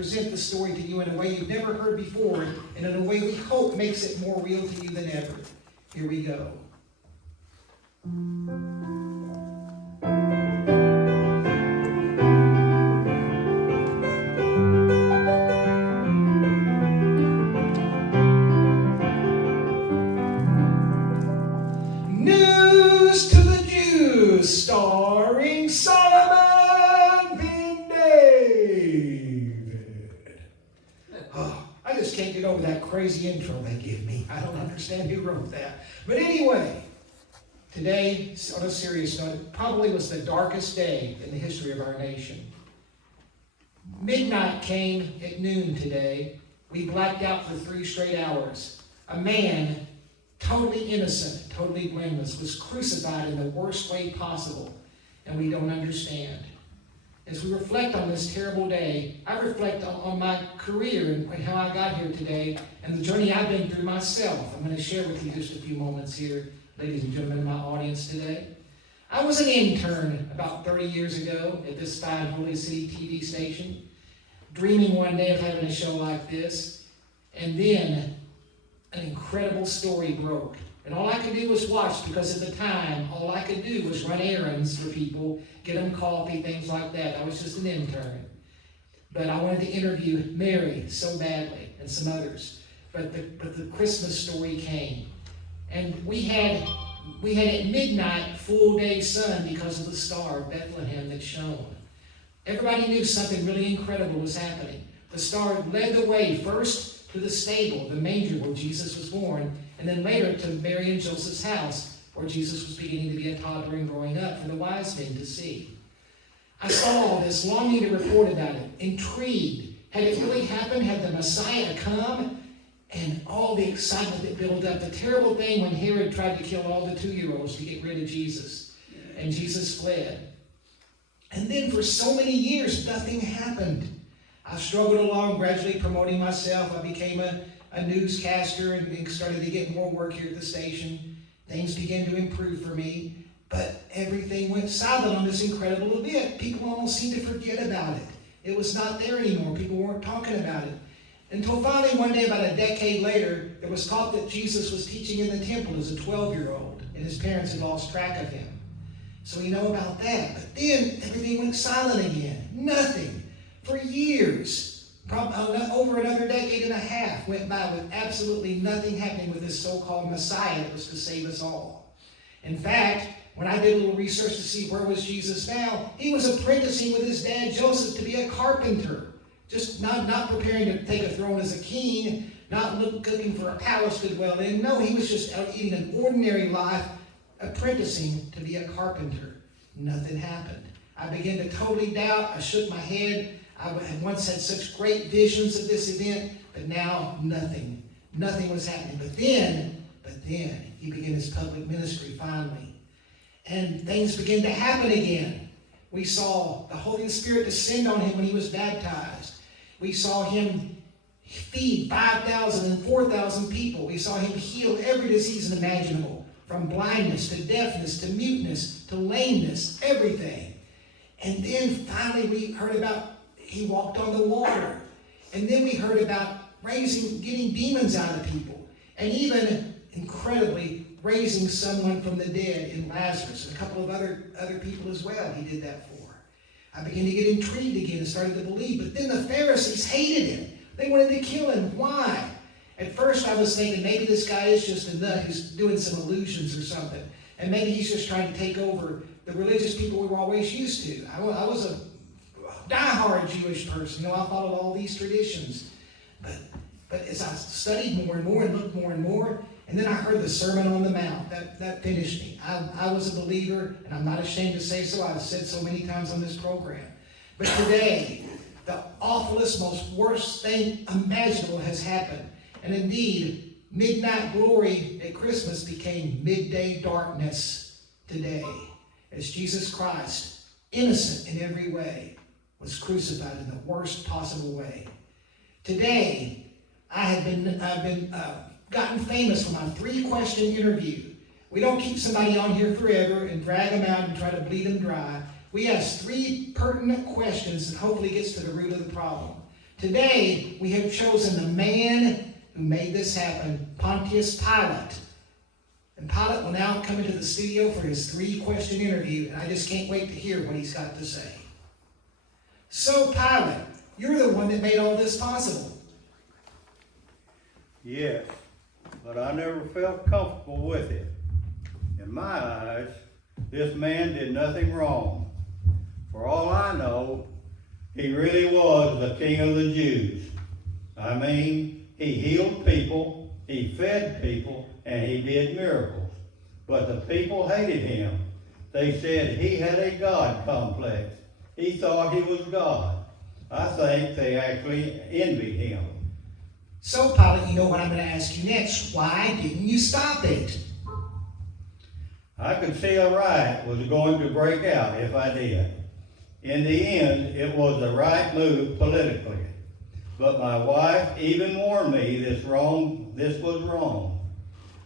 present the story to you in a way you've never heard before, and in a way we hope makes it more real to you than ever. Here we go. News to the Jews, starring Solman Ben David. Oh, I just can't get over that crazy intro they give me. I don't understand who wrote that. But anyway, today, on a serious note, it probably was the darkest day in the history of our nation. Midnight came at noon today. We blacked out for 3 straight hours. A man, totally innocent, totally blameless, was crucified in the worst way possible, and we don't understand. As we reflect on this terrible day, I reflect on my career and how I got here today and the journey I've been through myself. I'm going to share with you just a few moments here, ladies and gentlemen, in my audience today. I was an intern about 30 years ago at this fine Holy City TV station, dreaming one day of having a show like this, and then an incredible story broke. And all I could do was watch, because at the time, all I could do was run errands for people, get them coffee, things like that. I was just an intern. But I wanted to interview Mary so badly, and some others. But the Christmas story came. And we had at midnight full day sun because of the star of Bethlehem that shone. Everybody knew something really incredible was happening. The star led the way first to the stable, the manger where Jesus was born, and then later to Mary and Joseph's house, where Jesus was beginning to be a toddler and growing up, for the wise men to see. I saw all this, longing to report about it, intrigued. Had it really happened? Had the Messiah come? And all the excitement that built up. The terrible thing when Herod tried to kill all the 2-year-olds to get rid of Jesus. And Jesus fled. And then for so many years, nothing happened. I struggled along, gradually promoting myself. I became a newscaster and started to get more work here at the station. Things began to improve for me. But everything went silent on this incredible event. People almost seemed to forget about it. It was not there anymore. People weren't talking about it. Until finally one day, about a decade later, it was thought that Jesus was teaching in the temple as a 12-year-old, and his parents had lost track of him. So we know about that. But then everything went silent again. Nothing. For years, probably over another decade and a half went by with absolutely nothing happening with this so-called Messiah that was to save us all. In fact, when I did a little research to see where was Jesus now, he was apprenticing with his dad Joseph to be a carpenter. Just not preparing to take a throne as a king, not looking for a palace to dwell in. No, he was just out eating an ordinary life, apprenticing to be a carpenter. Nothing happened. I began to totally doubt. I shook my head. I had once had such great visions of this event, but now nothing. Nothing was happening. But then he began his public ministry finally. And things began to happen again. We saw the Holy Spirit descend on him when he was baptized. We saw him feed 5,000 and 4,000 people. We saw him heal every disease imaginable, from blindness to deafness to muteness to lameness, everything. And then finally we heard about he walked on the water. And then we heard about getting demons out of people. And even, incredibly, raising someone from the dead in Lazarus. And a couple of other people as well he did that for. I began to get intrigued again and started to believe. But then the Pharisees hated him. They wanted to kill him. Why? At first I was thinking maybe this guy is just a nut who's doing some illusions or something. And maybe he's just trying to take over the religious people we were always used to. I was a diehard Jewish person. I followed all these traditions. But as I studied more and more and looked more and more, and then I heard the Sermon on the Mount. That finished me. I was a believer, and I'm not ashamed to say so. I've said so many times on this program. But today, the awfulest, most worst thing imaginable has happened. And indeed, midnight glory at Christmas became midday darkness today, as Jesus Christ, innocent in every way, was crucified in the worst possible way. Today, I've gotten famous for my 3-question interview. We don't keep somebody on here forever and drag them out and try to bleed them dry. We ask 3 pertinent questions that hopefully gets to the root of the problem. Today, we have chosen the man who made this happen, Pontius Pilate. And Pilate will now come into the studio for his 3-question interview, and I just can't wait to hear what he's got to say. So, Pilate, you're the one that made all this possible. Yes, but I never felt comfortable with it. In my eyes, this man did nothing wrong. For all I know, he really was the King of the Jews. I mean, he healed people, he fed people, and he did miracles. But the people hated him. They said he had a God complex. He thought he was God. I think they actually envied him. So, Pilate, you know what I'm going to ask you next. Why didn't you stop it? I could see a riot was going to break out if I did. In the end, it was the right move politically. But my wife even warned me this was wrong.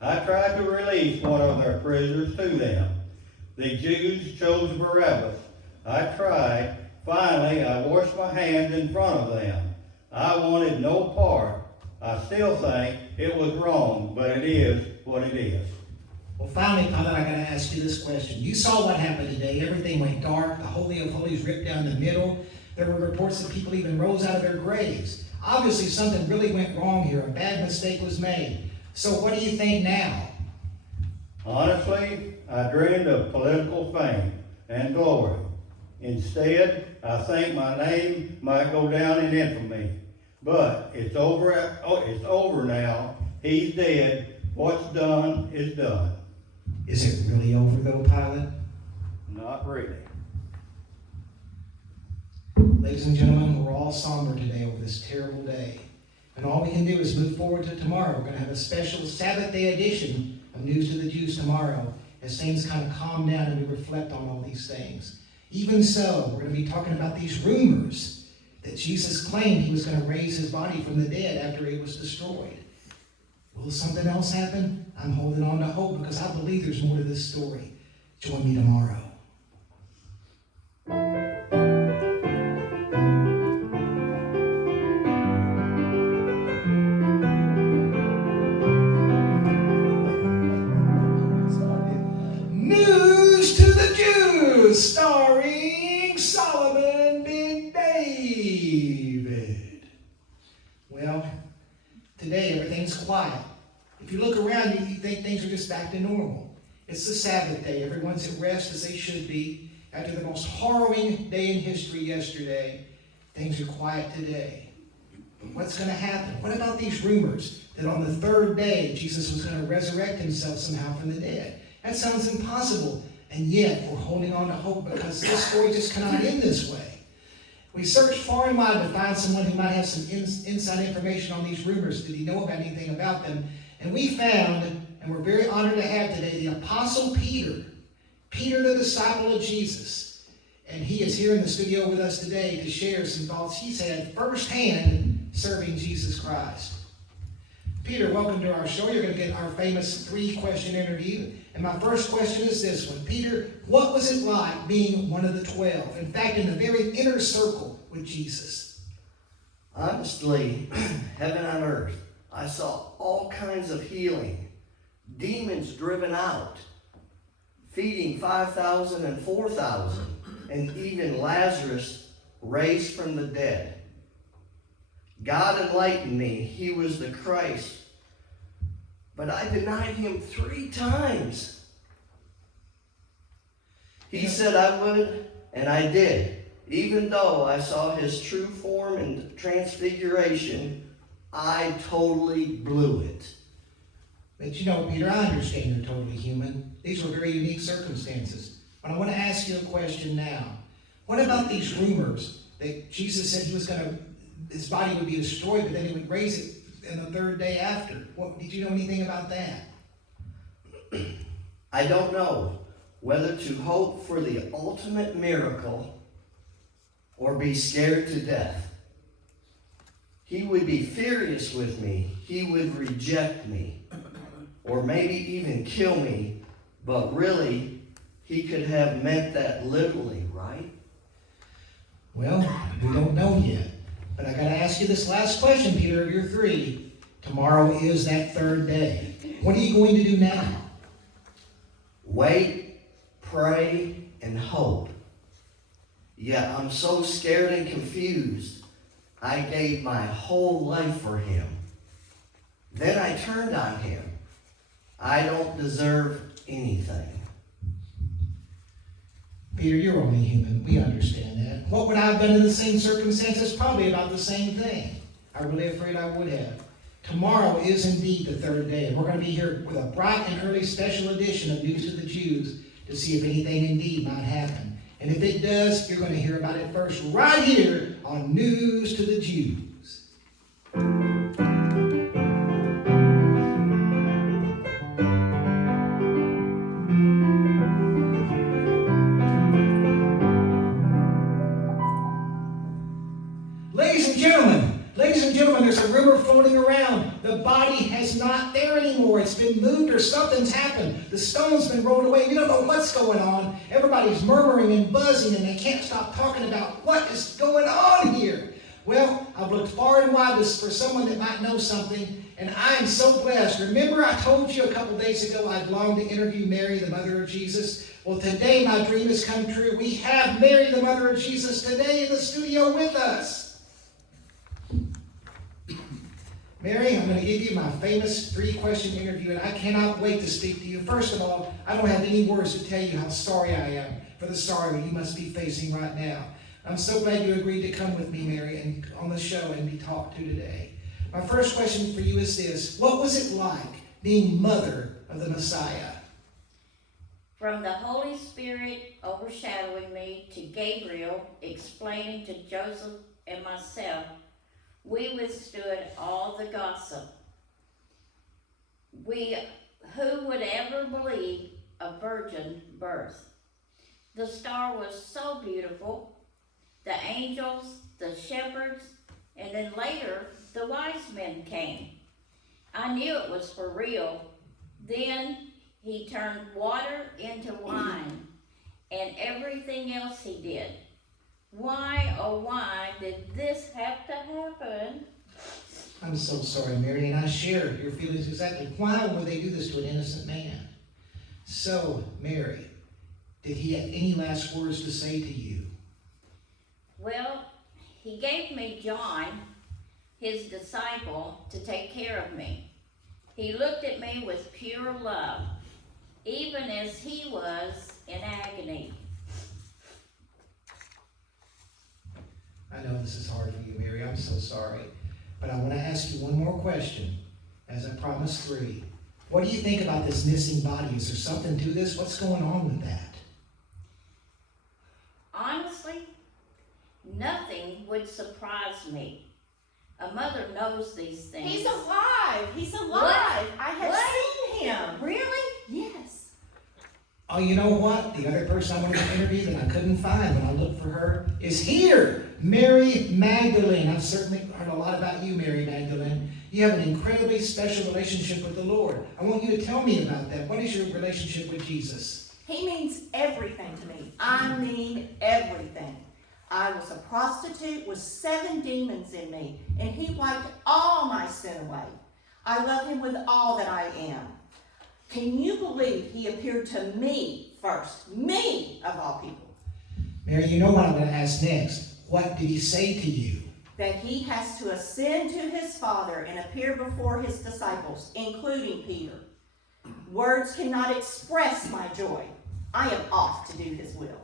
I tried to release one of their prisoners to them. The Jews chose Barabbas. I tried. Finally, I washed my hands in front of them. I wanted no part. I still think it was wrong, but it is what it is. Well, finally, Pilate, I got to ask you this question. You saw what happened today. Everything went dark. The Holy of Holies ripped down the middle. There were reports that people even rose out of their graves. Obviously, something really went wrong here. A bad mistake was made. So what do you think now? Honestly, I dreamed of political fame and glory. Instead, I think my name might go down in infamy. But it's over now. He's dead. What's done is done. Is it really over, though, Pilate? Not really. Ladies and gentlemen, we're all somber today over this terrible day. And all we can do is move forward to tomorrow. We're going to have a special Sabbath day edition of News to the Jews tomorrow as things kind of calm down and we reflect on all these things. Even so, we're going to be talking about these rumors that Jesus claimed he was going to raise his body from the dead after he was destroyed. Will something else happen? I'm holding on to hope because I believe there's more to this story. Join me tomorrow. News to the Jews, starring Solman Ben David. Well, today everything's quiet. If you look around, you think things are just back to normal. It's the Sabbath day. Everyone's at rest as they should be. After the most harrowing day in history yesterday, things are quiet today. But what's going to happen? What about these rumors that on the third day Jesus was going to resurrect himself somehow from the dead? That sounds impossible. And yet we're holding on to hope because this story just cannot end this way. We searched far and wide to find someone who might have some inside information on these rumors. Did he know about anything about them? And we found, and we're very honored to have today, the Apostle Peter. Peter, the disciple of Jesus. And he is here in the studio with us today to share some thoughts he's had firsthand serving Jesus Christ. Peter, welcome to our show. You're going to get our famous 3-question interview. And my first question is this one. Peter, what was it like being one of the 12? In fact, in the very inner circle with Jesus. Honestly, heaven on earth, I saw all kinds of healing, demons driven out, feeding 5,000 and 4,000, and even Lazarus raised from the dead. God enlightened me. He was the Christ. But I denied him 3 times. He said I would, and I did. Even though I saw his true form and transfiguration, I totally blew it. But you know, Peter, I understand you're totally human. These were very unique circumstances. But I want to ask you a question now. What about these rumors that Jesus said his body would be destroyed, but then he would raise it in the third day after? Did you know anything about that? I don't know whether to hope for the ultimate miracle or be scared to death. He would be furious with me. He would reject me. Or maybe even kill me. But really, he could have meant that literally, right? Well, we don't know yet. But I got to ask you this last question, Peter, of your three. Tomorrow is that third day. What are you going to do now? Wait, pray, and hope. Yet I'm so scared and confused. I gave my whole life for him. Then I turned on him. I don't deserve anything. Peter, you're only human. We understand that. What would I have done in the same circumstances? Probably about the same thing. I'm really afraid I would have. Tomorrow is indeed the third day, and we're going to be here with a bright and early special edition of News to the Jews to see if anything indeed might happen. And if it does, you're going to hear about it first right here on News to the Jews. Ladies and gentlemen, there's a rumor floating around. The body is not there anymore. It's been moved or something's happened. The stone's been rolled away. We don't know what's going on. Everybody's murmuring and buzzing, and they can't stop talking about what is going on here. Well, I've looked far and wide for someone that might know something, and I am so blessed. Remember I told you a couple days ago I'd longed to interview Mary, the mother of Jesus? Well, today my dream has come true. We have Mary, the mother of Jesus, today in the studio with us. Mary, I'm going to give you my famous 3-question interview, and I cannot wait to speak to you. First of all, I don't have any words to tell you how sorry I am for the sorrow you must be facing right now. I'm so glad you agreed to come with me, Mary, and on the show and be talked to today. My first question for you is this. What was it like being mother of the Messiah? From the Holy Spirit overshadowing me to Gabriel explaining to Joseph and myself, we withstood all the gossip. Who would ever believe a virgin birth? The star was so beautiful. The angels, the shepherds, and then later the wise men came. I knew it was for real. Then he turned water into wine and everything else he did. Why, oh why, did this have to happen? I'm so sorry, Mary, and I share your feelings exactly. Why would they do this to an innocent man? So, Mary, did he have any last words to say to you? Well, he gave me John, his disciple, to take care of me. He looked at me with pure love, even as he was in agony. I know this is hard for you, Mary. I'm so sorry. But I want to ask you one more question, as I promised 3. What do you think about this missing body? Is there something to this? What's going on with that? Honestly, nothing would surprise me. A mother knows these things. He's alive. He's alive. I have seen him. Really? Yes. Oh, you know what? The other person I wanted to interview that I couldn't find when I looked for her is here. Mary Magdalene. I've certainly heard a lot about you, Mary Magdalene. You have an incredibly special relationship with the Lord. I want you to tell me about that. What is your relationship with Jesus? He means everything to me. I mean everything. I was a prostitute with 7 demons in me, and he wiped all my sin away. I love him with all that I am. Can you believe he appeared to me first? Me, of all people. Mary, you know what I'm going to ask next. What did he say to you? That he has to ascend to his Father and appear before his disciples, including Peter. Words cannot express my joy. I am off to do his will.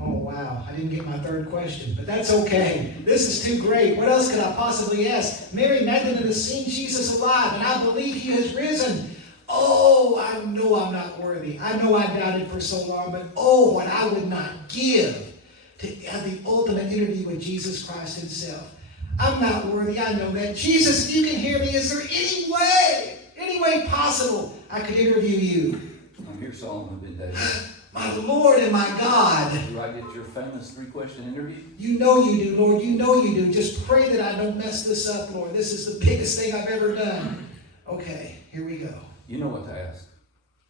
Oh, wow. I didn't get my 3rd question, but that's okay. This is too great. What else could I possibly ask? Mary Magdalene has seen Jesus alive, and I believe he has risen. Oh, I know I'm not worthy. I know I doubted for so long, but oh, what I would not give to have the ultimate interview with Jesus Christ himself. I'm not worthy. I know that. Jesus, if you can hear me, is there any way possible I could interview you? I'm here, Solman Ben David. My Lord and my God. Do I get your famous 3-question interview? You know you do, Lord. You know you do. Just pray that I don't mess this up, Lord. This is the biggest thing I've ever done. Okay, here we go. You know what to ask.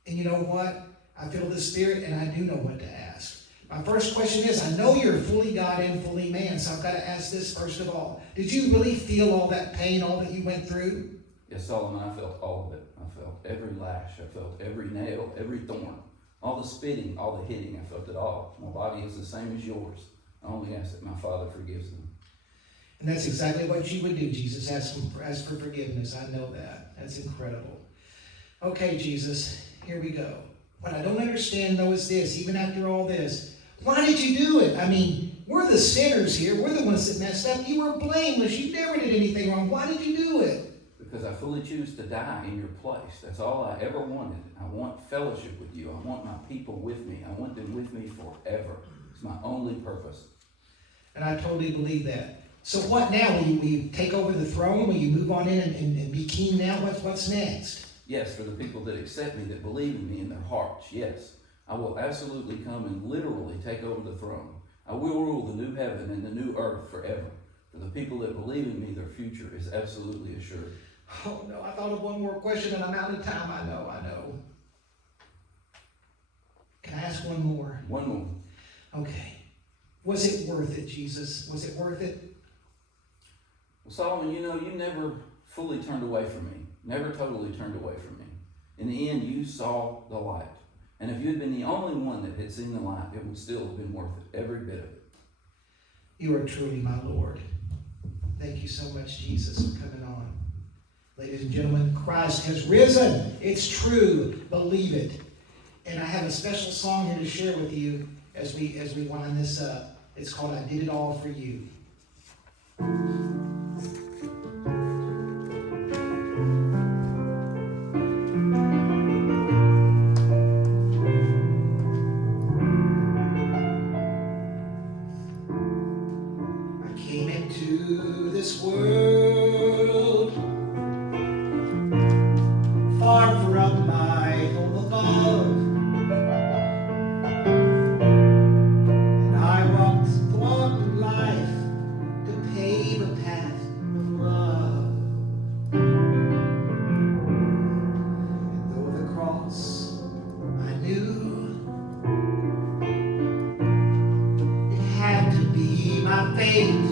And you know what? I feel the Spirit, and I do know what to ask. My first question is, I know you're fully God and fully man, so I've got to ask this first of all. Did you really feel all that pain, all that you went through? Yes, Solomon, I felt all of it. I felt every lash. I felt every nail, every thorn. All the spitting, all the hitting. I felt it all. My body is the same as yours. I only ask that my Father forgives them. And that's exactly what you would do, Jesus. Ask for forgiveness. I know that. That's incredible. Okay, Jesus, here we go. What I don't understand, though, is this. Even after all this, why did you do it? I mean, we're the sinners here. We're the ones that messed up. You were blameless. You never did anything wrong. Why did you do it? Because I fully choose to die in your place. That's all I ever wanted. I want fellowship with you. I want my people with me. I want them with me forever. It's my only purpose. And I totally believe that. So what now? Will you take over the throne? Will you move on in and be king now? What's next? Yes, for the people that accept me, that believe in me in their hearts, yes. I will absolutely come and literally take over the throne. I will rule the new heaven and the new earth forever. For the people that believe in me, their future is absolutely assured. Oh no, I thought of one more question and I'm out of time. I know. Can I ask one more? One more. Okay. Was it worth it, Jesus? Was it worth it? Well, Solomon, you never fully turned away from me. Never totally turned away from me. In the end, you saw the light. And if you had been the only one that had seen the light, it would still have been worth it, every bit of it. You are truly my Lord. Thank you so much, Jesus, for coming on. Ladies and gentlemen, Christ has risen. It's true. Believe it. And I have a special song here to share with you as we wind this up. It's called I Did It All For You. This world far from my home above, and I walked the walk of life to pave a path of love. And though the cross I knew it had to be my fate,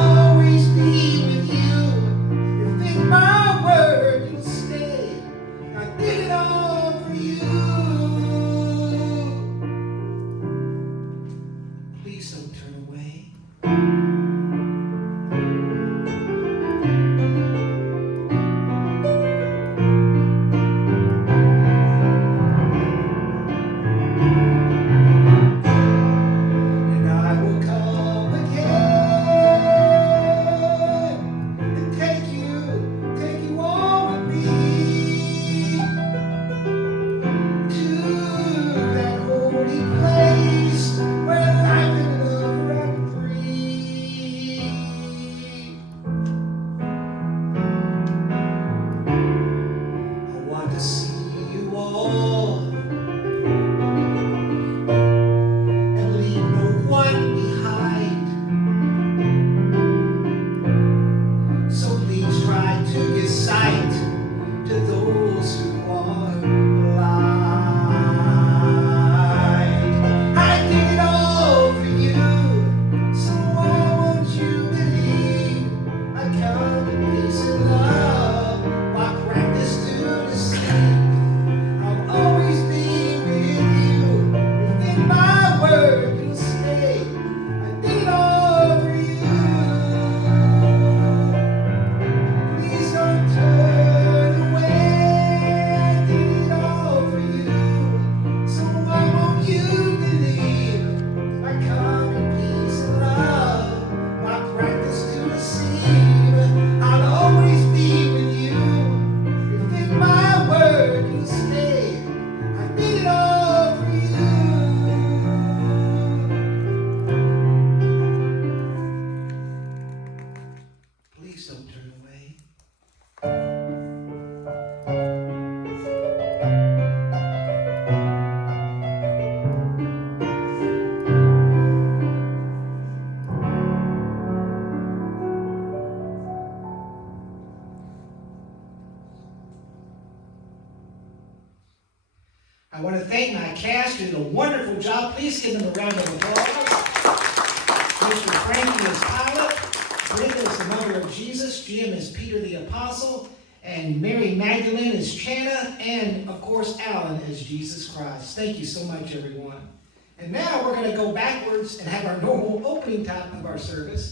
always be with you. If in my word you'll stay. I want to thank my cast who did a wonderful job. Please give them a round of applause. Mr. Frankie is Pilate, Brenda is the mother of Jesus, Jim is Peter the Apostle, and Mary Magdalene is Channa, and of course Alan is Jesus Christ. Thank you so much, everyone. And now we're going to go backwards and have our normal opening time of our service.